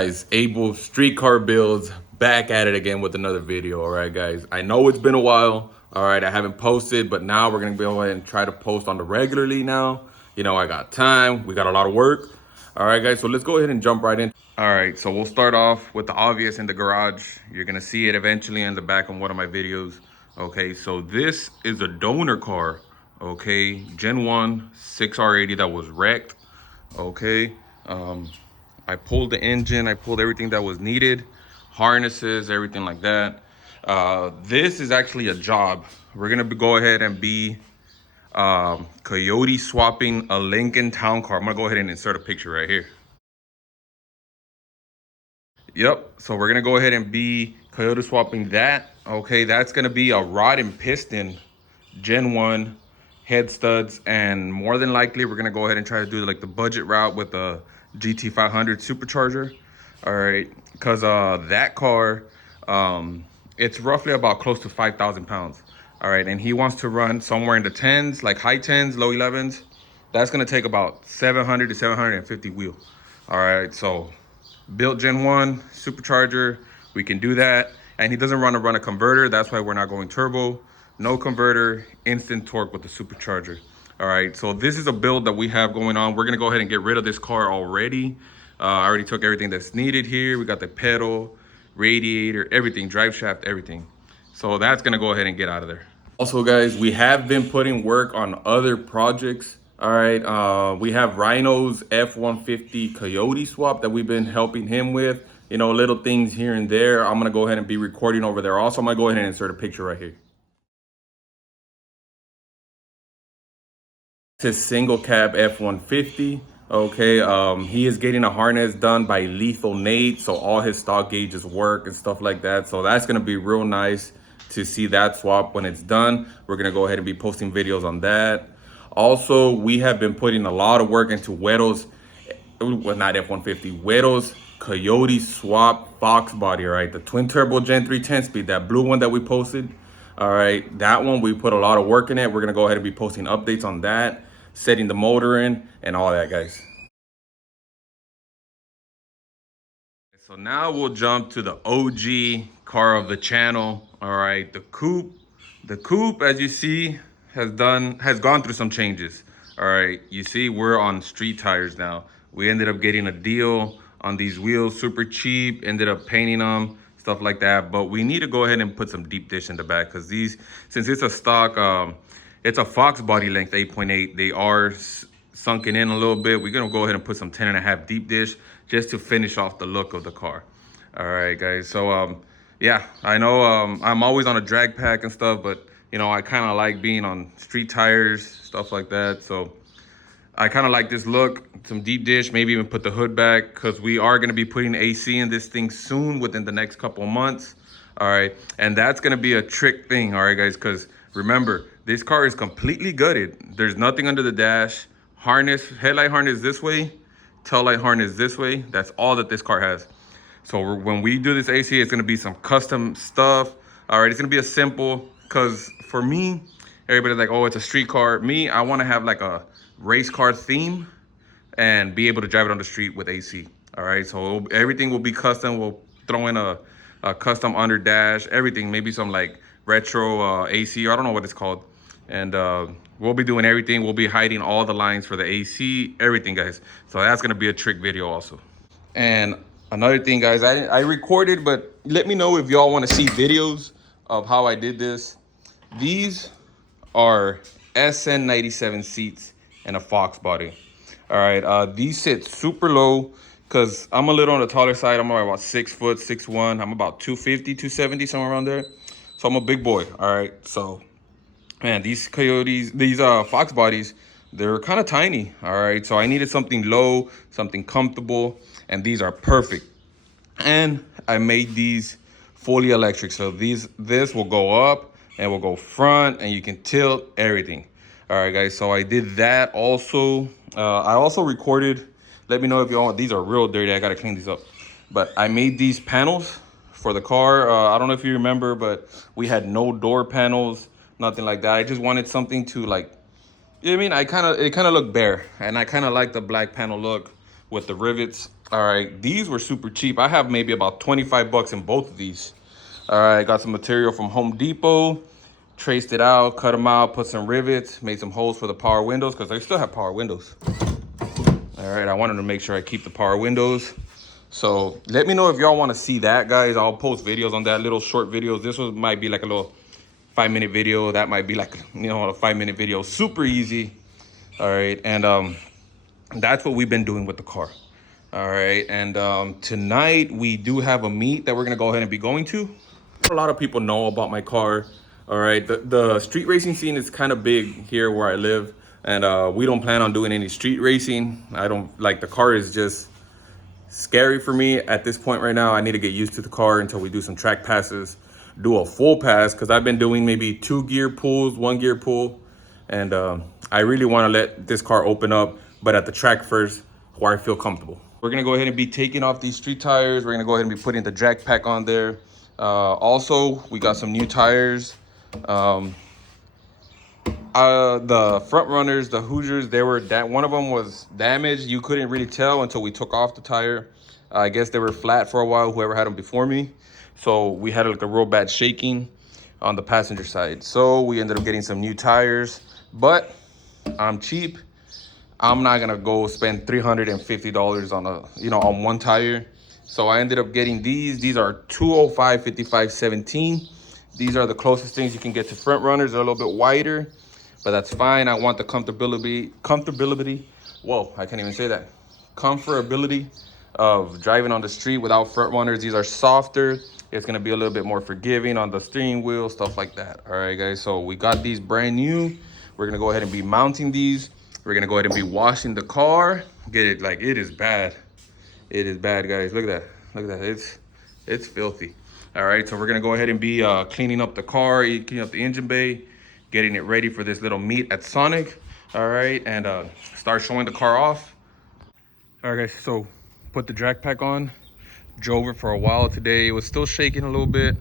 Guys, Abel Streetcar Builds back at it again with another video. All right, guys, I know it's been a while. All right, I haven't posted, but now we're gonna go ahead and try to post on the regularly now. You know, I got time, we got a lot of work. All right, guys, so let's go ahead and jump right in. All right, so we'll start off with the obvious in the garage. You're gonna see it eventually in the back on one of my videos. Okay, so this is a donor car. Okay, Gen 1 6R80 that was wrecked. Okay, I pulled the engine, I pulled everything that was needed, harnesses, everything like that. This is actually a job. We're gonna go ahead and be coyote swapping a Lincoln Town Car. I'm gonna go ahead and insert a picture right here. Yep, so we're gonna go ahead and be coyote swapping that. Okay, that's gonna be a rod and piston Gen 1 head studs, and more than likely we're gonna go ahead and try to do like the budget route with the GT500 supercharger. All right, because that car, it's roughly about close to 5,000 pounds. All right, and he wants to run somewhere in the 10s, like high 10s, low 11s. That's gonna take about 700 to 750 wheel. All right, so built Gen 1 supercharger, we can do that. And he doesn't want to run a converter, that's why we're not going turbo. No converter, instant torque with the supercharger. All right, so this is a build that we have going on. We're gonna go ahead and get rid of this car already. I already took everything that's needed here. We got the pedal, radiator, everything, drive shaft, everything. So that's gonna go ahead and get out of there. Also, guys, we have been putting work on other projects. All right, we have Rhino's F-150 Coyote swap that we've been helping him with. You know, little things here and there. I'm gonna go ahead and be recording over there. Also, I'm gonna go ahead and insert a picture right here. His single cab F-150. Okay, he is getting a harness done by Lethal Nate, so all his stock gauges work and stuff like that. So that's gonna be real nice to see that swap when it's done. We're gonna go ahead and be posting videos on that. Also, we have been putting a lot of work into Wedo's, well, not F-150, Wedo's Coyote swap Fox body, right? The twin turbo Gen 3 10 speed, that blue one that we posted. All right, that one, we put a lot of work in it. We're gonna go ahead and be posting updates on that, setting the motor in and all that, guys. So now we'll jump to the OG car of the channel. All right, the Coupe. The Coupe, as you see, has gone through some changes. All right, you see we're on street tires now. We ended up getting a deal on these wheels, super cheap, ended up painting them, stuff like that. But we need to go ahead and put some deep dish in the back, because these, since it's a stock, it's a Fox body length 8.8, they are sunken in a little bit. We're gonna go ahead and put some 10.5 deep dish just to finish off the look of the car. All right, guys, so yeah, I know I'm always on a drag pack and stuff, but you know, I kind of like being on street tires, stuff like that. So I kind of like this look, some deep dish, maybe even put the hood back, because we are going to be putting AC in this thing soon, within the next couple of months. All right, and that's going to be a trick thing. All right, guys, because remember, this car is completely gutted. There's nothing under the dash. Harness, headlight harness this way, tail light harness this way. That's all that this car has. So when we do this AC, it's gonna be some custom stuff. All right, it's gonna be a simple, because for me, everybody's like, oh, it's a street car. Me, I wanna have like a race car theme and be able to drive it on the street with AC. All right, so everything will be custom. We'll throw in a custom under dash, everything, maybe some like retro AC, I don't know what it's called. And we'll be doing everything. We'll be hiding all the lines for the AC, everything, guys. So that's gonna be a trick video also. And another thing, guys, I recorded, but let me know if y'all want to see videos of how I did this. These are SN97 seats and a Fox body. All right, these sit super low because I'm a little on the taller side. I'm about 6 foot, 6'1". I'm about 250, 270, somewhere around there. So I'm a big boy. All right, so man, these Coyotes, these Fox bodies, they're kind of tiny. All right, so I needed something low, something comfortable, and these are perfect. And I made these fully electric, so this will go up and will go front, and you can tilt everything. All right, guys, so I did that also. I also recorded, let me know if y'all, these are real dirty, I gotta clean these up. But I made these panels for the car. I don't know if you remember, but we had no door panels, nothing like that. I just wanted something to, like, you know what I mean? It kind of looked bare, and I kind of like the black panel look with the rivets. All right, these were super cheap. I have maybe about 25 bucks in both of these. All right, got some material from Home Depot, traced it out, cut them out, put some rivets, made some holes for the power windows because they still have power windows. All right, I wanted to make sure I keep the power windows. So let me know if y'all want to see that, guys. I'll post videos on that, little short videos. This one might be like a little 5-minute video. That might be like, you know, a 5-minute video. Super easy. All right, and that's what we've been doing with the car. All right, and tonight we do have a meet that we're gonna go ahead and be going to. A lot of people know about my car. All right, the street racing scene is kind of big here where I live, and we don't plan on doing any street racing. I don't like, the car is just scary for me at this point right now. I need to get used to the car until we do some track passes, do a full pass, because I've been doing maybe 2 gear pulls, 1 gear pull, and I really want to let this car open up, but at the track first where I feel comfortable. We're gonna go ahead and be taking off these street tires. We're gonna go ahead and be putting the jack pack on there. Also, we got some new tires. The front runners, the Hoosiers, they were one of them was damaged. You couldn't really tell until we took off the tire. I guess they were flat for a while, whoever had them before me. So we had like a real bad shaking on the passenger side. So we ended up getting some new tires, but I'm cheap. I'm not gonna go spend $350 on on one tire. So I ended up getting these. These are 205 55 17. These are the closest things you can get to front runners. They're a little bit wider, but that's fine. I want the comfortability. Whoa, I can't even say that. Comfortability of driving on the street without front runners. These are softer. It's gonna be a little bit more forgiving on the steering wheel, stuff like that. All right, guys, so we got these brand new. We're gonna go ahead and be mounting these. We're gonna go ahead and be washing the car. Get it, like, it is bad. It is bad, guys. Look at that, look at that, it's filthy. All right, so we're gonna go ahead and be cleaning up the car, cleaning up the engine bay, getting it ready for this little meet at Sonic. All right, and start showing the car off. All right, guys, so put the jack pack on, drove it for a while today. It was still shaking a little bit,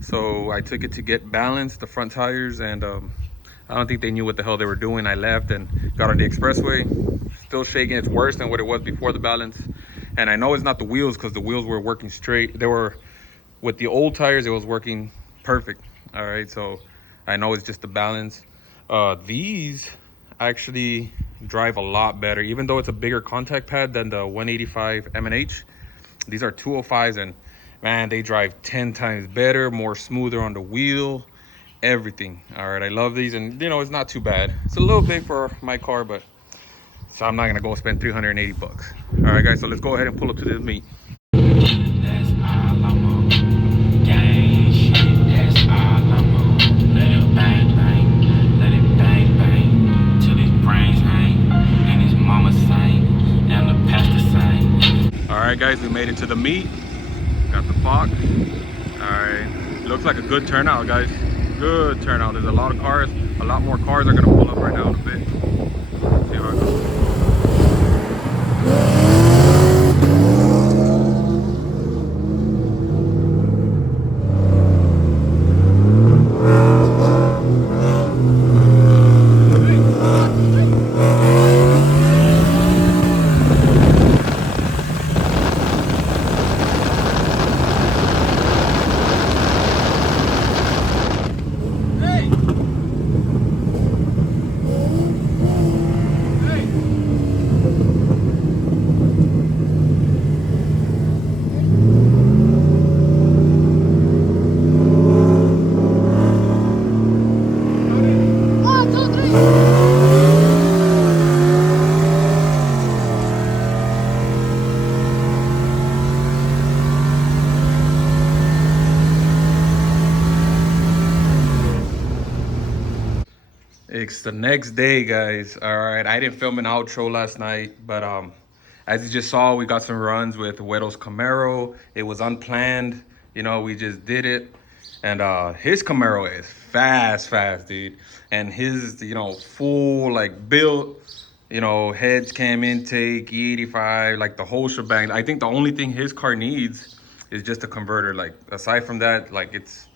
so I took it to get balanced, the front tires, and I don't think they knew what the hell they were doing. I left and got on the expressway, still shaking. It's worse than what it was before the balance. And I know it's not the wheels, because the wheels were working straight. They were, with the old tires, it was working perfect. All right, so I know it's just the balance. These actually drive a lot better, even though it's a bigger contact pad than the 185 M&H. These are 205s, and man, they drive 10 times better, more smoother on the wheel, everything. All right, I love these, and you know, it's not too bad. It's a little big for my car, but so I'm not gonna go spend 380 bucks. All right, guys, so let's go ahead and pull up to this meet. That's all I'm on. Gang shit, that's all I'm on. Let it bang bang, let it bang bang, till his brains hang, and his mama sang, and the pastor sang. All right, guys, we made it to the meet. Got the Fox. All right, looks like a good turnout, guys. Good turnout. There's a lot of cars. A lot more cars are gonna pull up right now in a bit. Let's see how it goes. It's the next day, guys. All right, I didn't film an outro last night, but as you just saw, we got some runs with Wedo's Camaro. It was unplanned, you know, we just did it. And his Camaro is fast, dude. And his, you know, full like built, you know, heads cam intake, E85, like the whole shebang. I think the only thing his car needs is just a converter. Like aside from that, like it's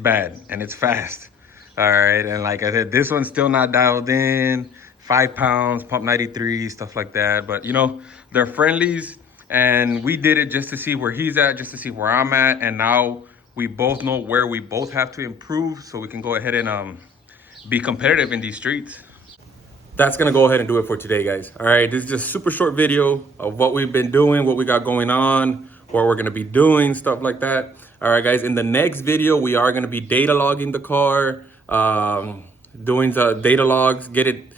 bad and it's fast. All right, and like I said, this one's still not dialed in. 5 pounds, pump 93, stuff like that. But you know, they're friendlies. And we did it just to see where he's at, just to see where I'm at. And now we both know where we both have to improve so we can go ahead and be competitive in these streets. That's gonna go ahead and do it for today, guys. All right, this is just a super short video of what we've been doing, what we got going on, what we're gonna be doing, stuff like that. All right, guys, in the next video, we are gonna be data logging the car, doing the data logs, get it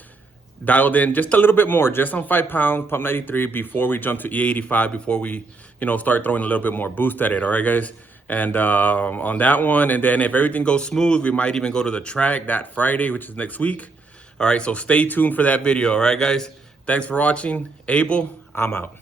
dialed in just a little bit more, just on 5 pounds, pump 93, before we jump to E85, before we, start throwing a little bit more boost at it. All right, guys. And on that one, and then if everything goes smooth, we might even go to the track that Friday, which is next week. All right, so stay tuned for that video. All right, guys. Thanks for watching. Abel, I'm out.